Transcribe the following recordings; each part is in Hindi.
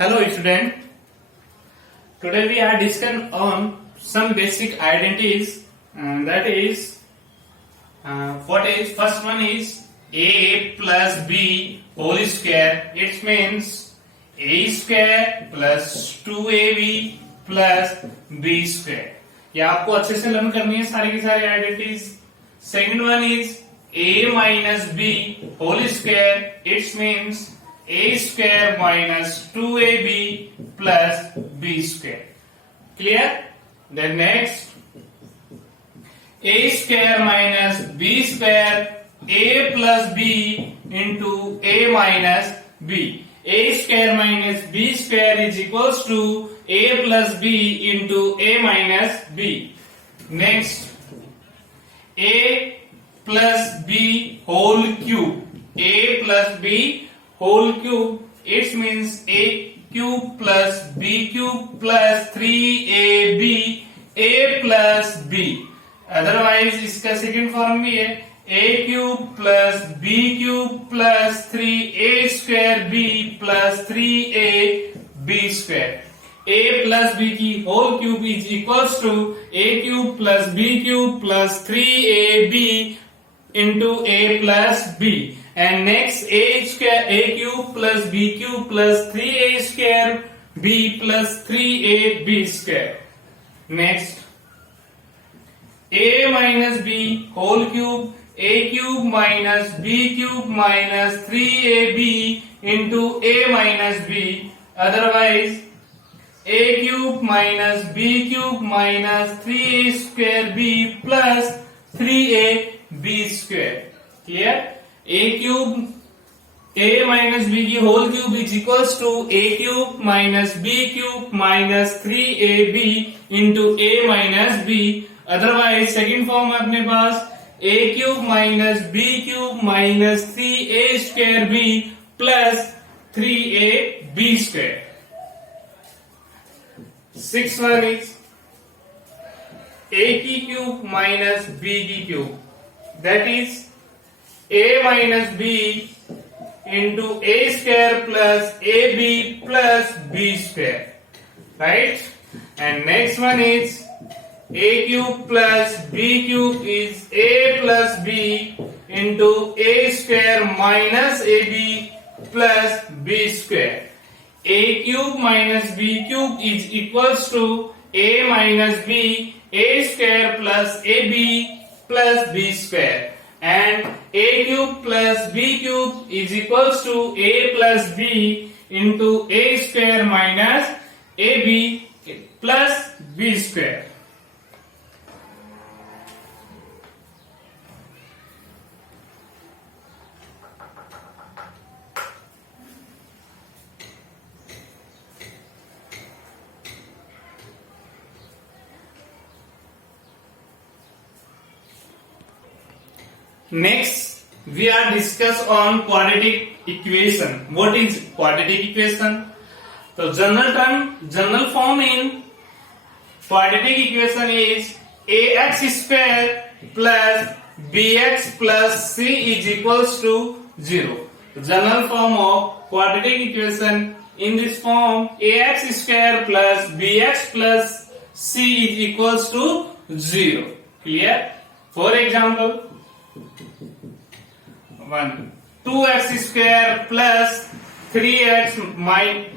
Hello student. Today we are discussing on some basic identities, and that is first one is a plus b whole square. It means a square plus 2ab plus b square. ये आपको अच्छे से लर्न करनी है सारी की सारी identities. Second one is a minus b whole square. It means a square minus 2ab plus b square. Clear? Then next, a square minus b square, a plus b into a minus b. A square minus b square is equals to a plus b into a minus b. Next, a plus b whole cube. A plus b whole cube. It means a cube plus b cube plus 3ab a plus b. Otherwise इसका सेकेंड फॉर्म भी है a cube plus b cube plus 3a square b plus 3a b square. a plus b की whole cube is equals to a cube plus b cube plus 3ab into a plus b. And next, a square a cube plus b cube plus 3a square b plus 3a b square. Next, a minus b whole cube, a cube minus b cube minus 3ab into a minus b. Otherwise, a cube minus b cube minus 3a square b plus 3a b square. Clear? a cube a minus b की whole cube is equals to a cube minus b cube minus 3ab into a minus b. Otherwise second form है अपने पास a cube minus b cube minus 3a square b plus 3a b square. Sixth one is a की cube minus b की cube. That is a minus b into a square plus ab plus b square, right? And next one is a cube plus b cube is a plus b into a square minus ab plus b square. A cube minus b cube is equals to a minus b a square plus ab plus b square. And a cube plus b cube is equals to a plus b into a square minus ab plus b square. Next, we are discuss on quadratic equation. What is quadratic equation? So general form in quadratic equation is ax square plus bx plus c is equals to 0. General form of quadratic equation in this form ax square plus bx plus c is equals to 0. Clear? For example, 2x square plus 3x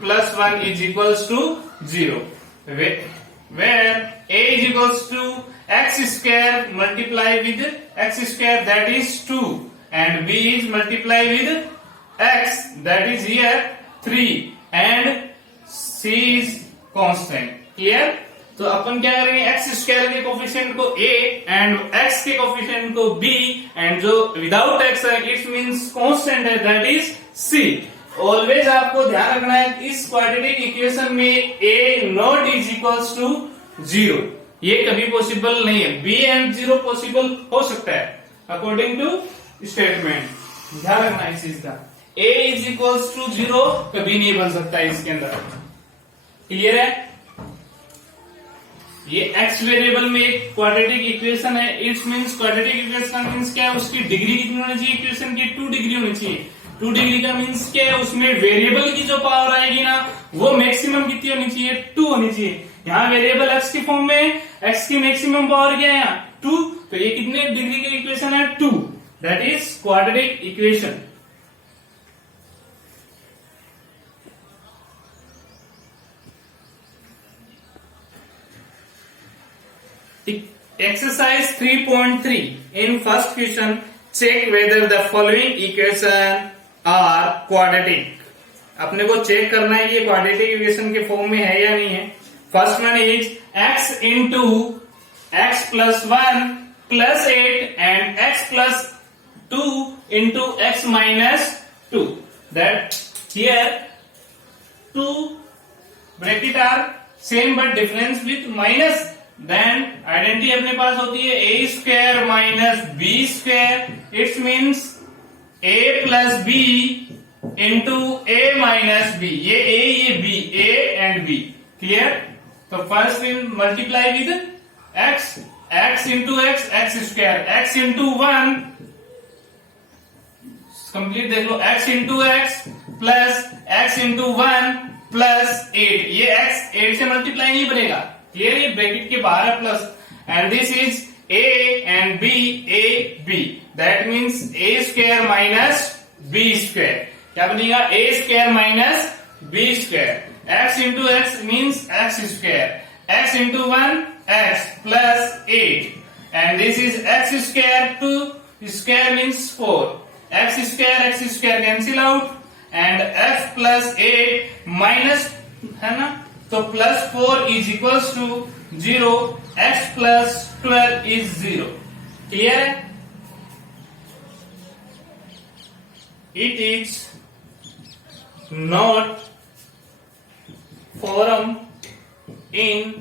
plus 1 is equals to 0. Where a is equals to x square multiply with x square, that is 2, and b is multiply with x, that is here 3, and c is constant. Clear? तो अपन क्या करेंगे, एक्स स्क्वायर के कोफिशिएंट को a एंड x के कोफिशिएंट को b, एंड जो विदाउट x है इट मींस कांस्टेंट है, दैट इज c. ऑलवेज आपको ध्यान रखना है इस क्वाड्रेटिक इक्वेशन में a not is equals to 0. ये कभी पॉसिबल नहीं है. b एंड 0 पॉसिबल हो सकता है अकॉर्डिंग टू स्टेटमेंट. ध्यान रखना इस चीज का. a इज इक्वल्स टू 0 कभी नहीं बन सकता है इसके अंदर. क्लियर है? ये x वेरिएबल में एक क्वाड्रेटिक इक्वेशन है. It's means quadratic equation means क्या है, उसकी डिग्री कितनी होनी चाहिए इक्वेशन की, 2 डिग्री होनी चाहिए. 2 डिग्री का मीन्स क्या है, उसमें वेरिएबल की जो पावर आएगी ना वो कितनी होनी चाहिए, 2 होनी चाहिए। यहाँ वेरिएबल x की फॉर्म में x की मैक्सिमम पावर क्या है यहाँ 2, तो ये कितने डिग्री की इक्वेशन है 2, that is quadratic equation. Exercise 3.3 in first question, check whether the following equation are quadratic। अपने को चेक करना है कि ये क्वाड्रेटिक इक्वेशन के फॉर्म में है या नहीं है। First one is x into x plus 1 plus 8 and x plus 2 into x minus 2, that here 2 bracket are same but difference with minus, then identity अपने पास होती है a square minus b square, it's means a plus b into a minus b, ये a ये b, a and b, clear. तो first will multiply with x, x into x, x square, x into 1 complete देख लो, x into x plus x into 1 plus 8, ये x 8 से मल्टीप्लाई नहीं बनेगा, क्लियर, ये ब्रैकेट के बाहर है plus, and this is a and b, a b, that means a square minus b square, क्या बनेगा a square minus b square, x into x means x square, x into 1 x plus 8, and this is x square, 2 square means 4, x square cancel out, and f plus 8 minus, है ना, तो plus 4 is equals to 0, x plus 12 is 0, clear है। It is not form in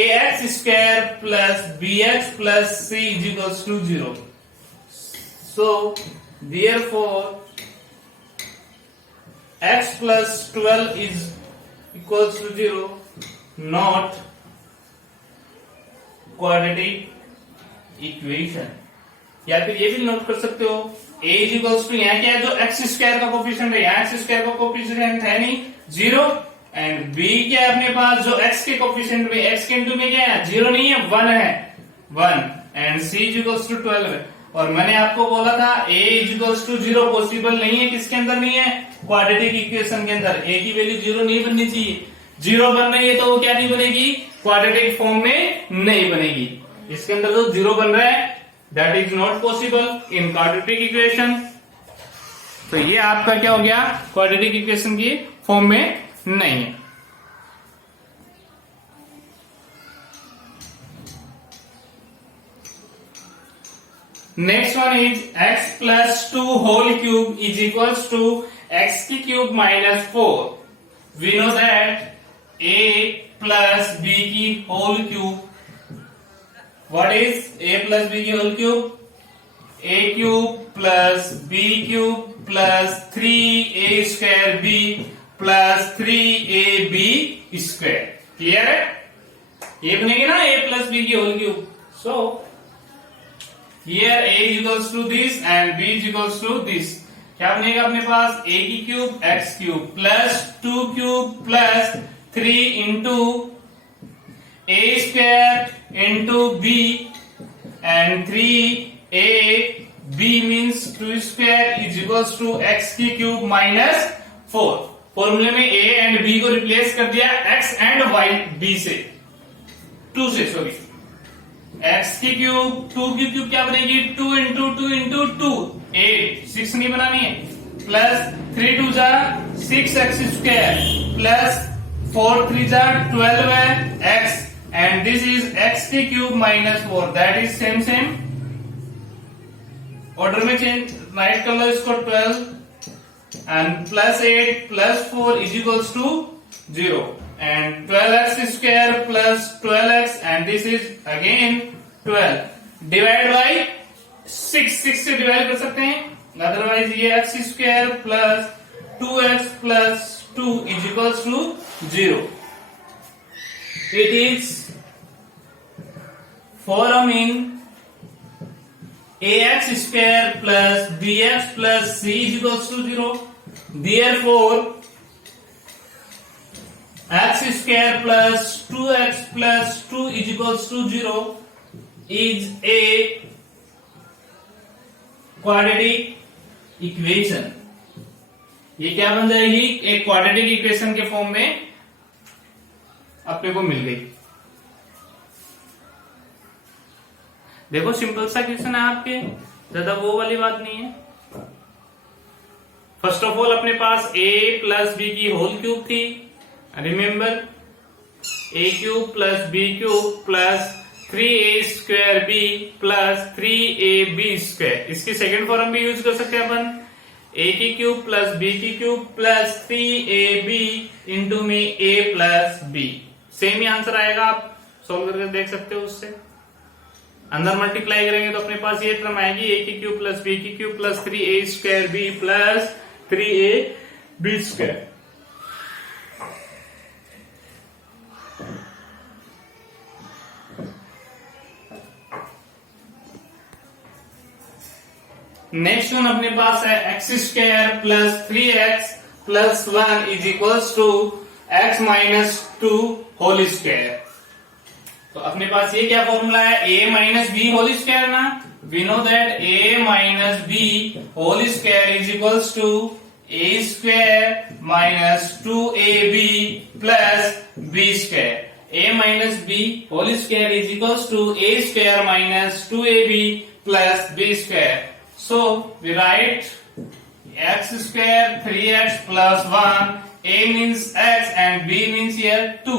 ax square plus bx plus c is equals to 0, so therefore x plus 12 is equals to 0, not quadratic equation। या फिर ये भी नोट कर सकते हो a is equals to, यहाँ क्या है, जो x स्क्वायर का कोफिशिएंट है, यहाँ x स्क्वायर का कोफिशिएंट है नहीं 0, एंड b क्या है अपने पास, जो x के कोफिशिएंट में, x के इंटू में क्या है 0 नहीं है 1 है 1, and c is equals to 12 है। और मैंने आपको बोला था a is equals to 0 possible नहीं है, किसके अंदर नहीं है, क्वाड्रेटिक इक्वेशन के अंदर a की वैल्यू 0 नहीं बननी चाहिए, 0 बन रही है तो वो क्या नहीं बनेगी, क्वाड्रेटिक फॉर्म में नहीं बनेगी, इसके अंदर तो 0 बन रहा है, that is not possible in quadratic equation. तो ये आपका क्या हो गया, क्वाड्रेटिक इक्वेशन की फॉर्म में नहीं है। Next one is x plus 2 whole cube is equals to x की cube minus 4। We know that a plus b की whole cube, what is a plus b की whole cube, a cube plus b cube plus 3a square b plus 3ab square, clear है, ये बनेगी ना a प्लस b की whole cube. So here a is equals to this and b is equals to this, क्या बनेगा अपने पास, a की cube x cube plus 2 cube plus 3 into a square into b and 3a b means 2 square is equals to x की क्यूब माइनस 4। फॉर्मूले में a एंड b को रिप्लेस कर दिया x एंड y b से, 2 से, सॉरी, x की क्यूब 2 की क्यूब क्या बनेगी, 2 इंटू 2 इंटू 2 8, 6 नहीं बनानी है, प्लस 3 2 जा 6x स्क्वायर प्लस 4 3 जा 12 है x, and this is x की cube minus 4, that is same order में चेंज, राइट कर लो इसको 12 and plus 8 plus 4 is equals to 0, and 12x square plus 12x and this is again 12 divide by 6 से डिवाइड कर सकते हैं, अदरवाइज ये x square plus 2x plus 2 is equals to 0। It is form in ax square plus bx plus c is equals to 0, therefore x X square plus 2x plus 2 is equals to 0 is a quadratic equation. ये क्या बन जाएगी, एक क्वाड्रेटिक इक्वेशन के फॉर्म में अपने को मिल गई। देखो सिंपल सा क्वेश्चन है आपके, ज्यादा वो वाली बात नहीं है। फर्स्ट ऑफ ऑल अपने पास a प्लस बी की होल क्यूब थी, remember a cube plus B cube plus 3a square B plus 3ab square. इसकी सेकेंड फॉर्म भी यूज कर सकते हैं अपन, a की क्यूब प्लस b की क्यूब प्लस 3ab इंटू में a प्लस b। सेम ही आंसर आएगा, आप सोल्व करके देख सकते हो। उससे अंदर मल्टीप्लाई करेंगे तो अपने पास ये टर्म आएगी a की क्यूब प्लस b की cube plus 3a square b plus 3ab square. Next one अपने पास है x square plus 3x plus 1 is equals to x minus 2 whole square. तो अपने पास ये क्या फॉर्मूला है, a minus b whole square ना। We know that a minus b whole square is equals to a square minus 2ab plus b square. a minus b whole square is equals to a square minus 2ab plus b square. So we write x square 3x plus 1, a means x and b means here 2,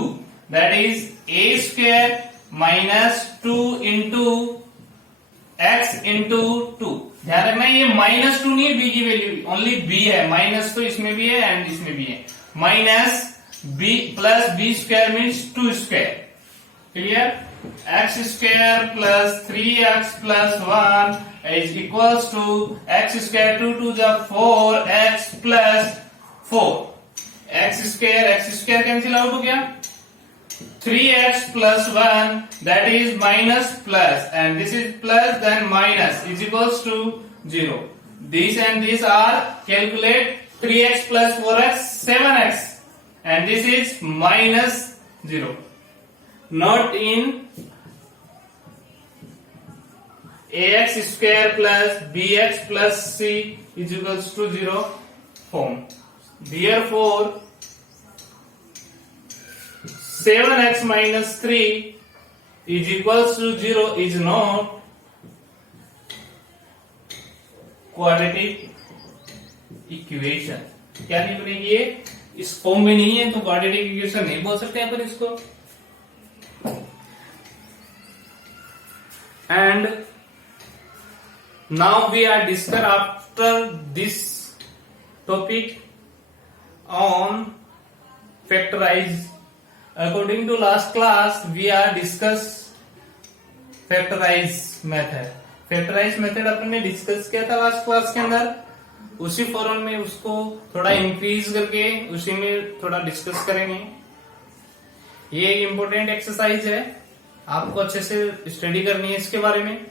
that is a square minus 2 into x into 2। ध्यान रखना ये माइनस 2 नहीं है, b की वैल्यू ओनली b है, माइनस तो इसमें भी है एंड इसमें भी है। Minus b plus b square means 2 square. Clear, x square plus 3x plus 1 is equals to x square 2 to the 4x plus 4। x square cancel out हो गया, 3x plus 1 that is minus plus and this is plus then minus is equals to 0। This and this are calculate 3x plus 4x 7x and this is minus 0, not in ax square plus bx plus c is equals to 0 form। Therefore 7x minus 3 is equals to 0 is not quadratic equation। क्या नहीं बनेगी ये, इस फॉर्म में नहीं है तो क्वाड्रेटिक इक्वेशन नहीं बोल सकते अपन इसको। And now we are discuss after this topic on factorize। According to last class we are discuss factorize method। factorize method अपन ने डिस्कस किया था लास्ट क्लास के अंदर, उसी फॉर्म में उसको थोड़ा इंक्रीज करके उसी में थोड़ा डिस्कस करेंगे। ये एक इम्पोर्टेंट एक्सरसाइज है, आपको अच्छे से स्टडी करनी है इसके बारे में।